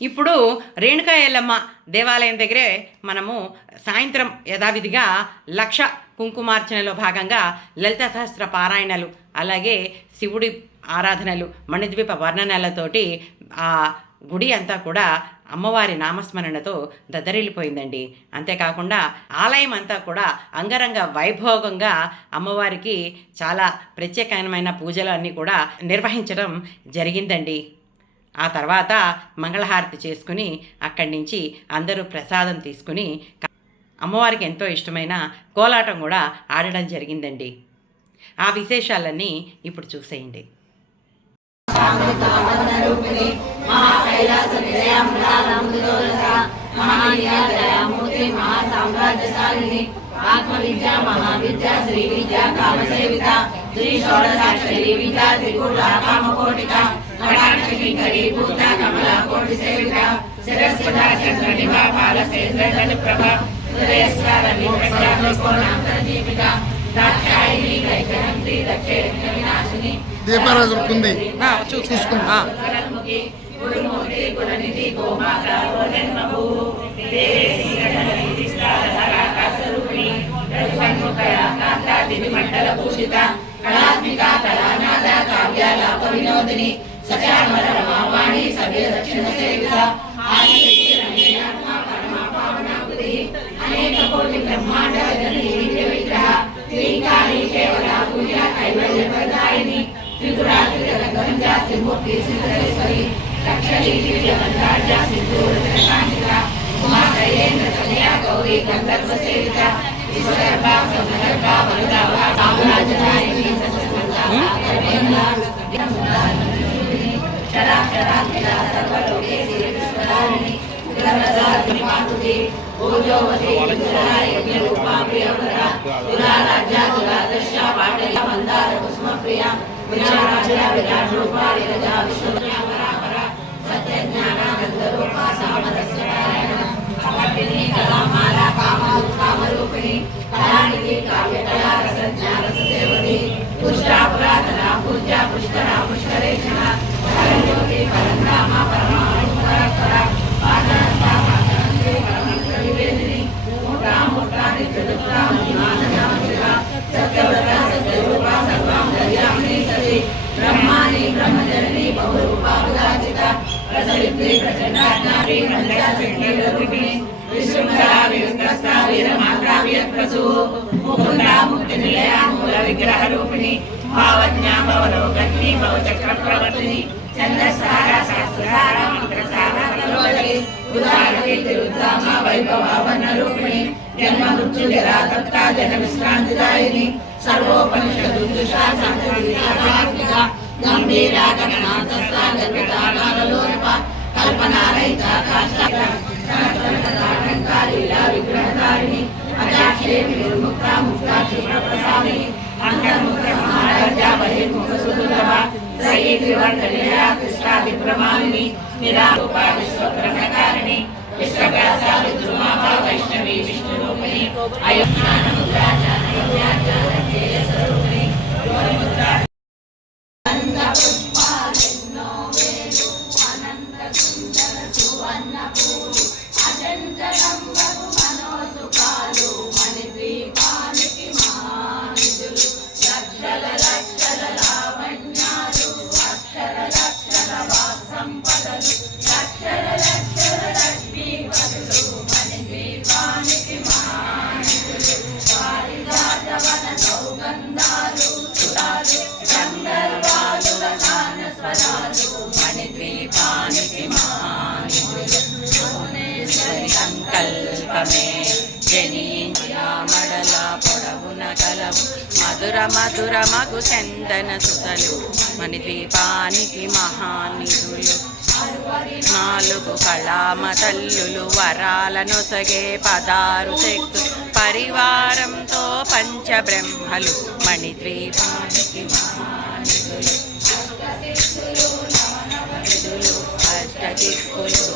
ఇప్పుడు రేణుకా ఎల్లమ్మ దేవాలయం దగ్గరే మనము సాయంత్రం యథావిధిగా లక్ష కుంకుమార్చనలో భాగంగా లలిత సహస్ర పారాయణలు అలాగే శివుడి ఆరాధనలు మణిద్వీప వర్ణనలతోటి ఆ గుడి అంతా కూడా అమ్మవారి నామస్మరణతో దద్దరిల్లిపోయిందండి. అంతేకాకుండా ఆలయం అంతా కూడా అంగరంగ వైభోగంగా అమ్మవారికి చాలా ప్రత్యేకమైన పూజలు అన్నీ కూడా నిర్వహించడం జరిగిందండి. ఆ తర్వాత మంగళహారతి చేసుకుని అక్కడి నుంచి అందరూ ప్రసాదం తీసుకుని అమ్మవారికి ఎంతో ఇష్టమైన కోలాటం కూడా ఆడడం జరిగిందండి. ఆ విశేషాలన్నీ ఇప్పుడు చూసేయండి. మహానీయాదయామూర్తి మహాసామ్రాజ్యశాలిని ఆత్మవిద్య మహావిద్య శ్రీ విద్య కామసేవిత శ్రీ షోడశాక్షరి విద్య త్రికూట కామకోటిక కటాక్షింకరీభూత కమల కోటి సేవిత శిరస్సుధ చంద్ర నిభా పాలసేంద్ర జల ప్రభ హృదయస్వర నిత్యాకోణాంతరదీపిక దాక్షాయిని కైకరంత్రి దక్షే వినాశిని దీపారాజు కుంది. చూసుకుంటా. గురుమూర్తి గుణనిధి గోమాత గోజన్మభూ దేవేశి గణనిధి స్వరూపిణి రఘువన్ముఖయ కాంతాదివి మండల భూషిత కళాత్మిక కళానాద కావ్యాలాప వినోదిని సచామర రమావాణి సభ్య దక్షిణ సేవిత ఆదిశక్తి రమేయాత్మ పరమ పావనాకృతి అనేక కోటి బ్రహ్మాండ జనని నిత్య విగ్రహ శ్రీకారి కేవల పూజ కైవల్య ప్రదాయిని త్రిపురాత్రి గంజా త్రిమూర్తి సిద్ధేశ్వరి లక్షణీ దివ్యమంత్రాఢ్య సింధూర కాంతిక ఉమాశయేంద్ర కన్యా గౌరీ గంధర్వ సేవిత విశ్వగర్భ సమగర్భ వరదావ సామ్రాజ్యదాయిని शराक्षराक्षरा सर्वलोकेशे विश्वदायिनि उग्ररदा ध्वनिमातु ते ओजोवते इन्द्राय यज्ञरूपा प्रियवरा दुराराज्या दुरादर्शा पाटया मन्दार कुसुमप्रिया विराराज्या विराट्रूपा विरजा विश्व ప్రసవిత్రి ప్రచండాజ్ఞాని ప్రజాశక్తి రూపిణి విశ్వంధరా వివిస్తస్తా వీరమాత్రా వియత్ప్రసూ ముకుందా ముక్తి నిలయా మూల విగ్రహ రూపిణి భావజ్ఞా భవలోకగ్ని భవచక్ర ప్రవర్తిని చంద్రసార శాస్త్రసార మంత్రసార కలోదరి ఉదారకి తిరుద్ధామ వైభవావన రూపిణి జన్మ మృత్యు జరా తప్త జన విశ్రాంతిదాయిని విగ్రహధారిణి అజాక్షే నిర్ముక్త ముక్త బహిర్ముఖ సుదుర్లభ శ్రీ నిరారూప విశ్వవ్యాస విద్రుమాభ వైష్ణవి విష్ణు రూపిణి మధుర మధుర మగు చందన సుతలు మణిద్వీపానికి మహానిధులు. నాలుగు కళామ తల్లులు వరాలనొసగే పదారు శక్తు పరివారంతో పంచబ్రహ్మలు మణిద్వీపానికి అష్టదిక్కులు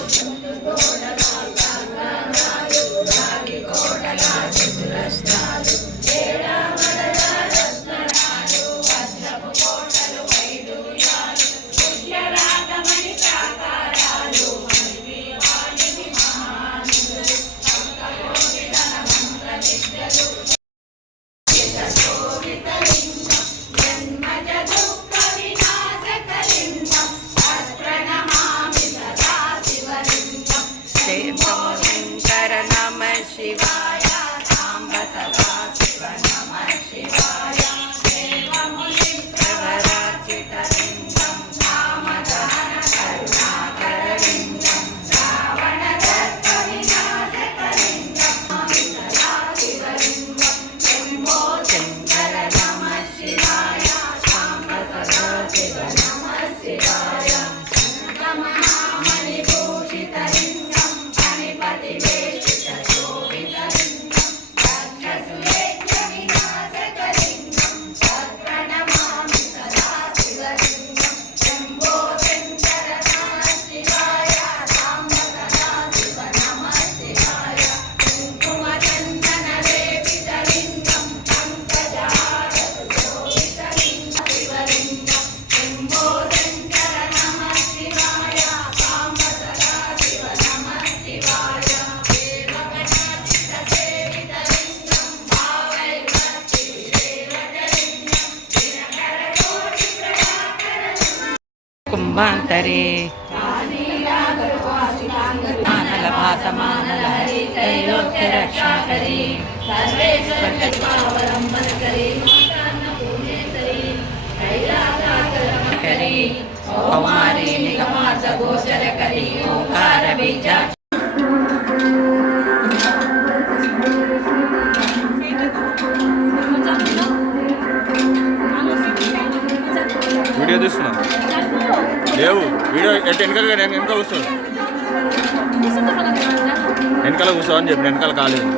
కరి కౌమారి నిగమార్థ గోచర వీడియో ఎటు వెనకాల వెనకాల కూర్చో. వెనకాల కూర్చో అని చెప్పి వెనకాల కాలేదు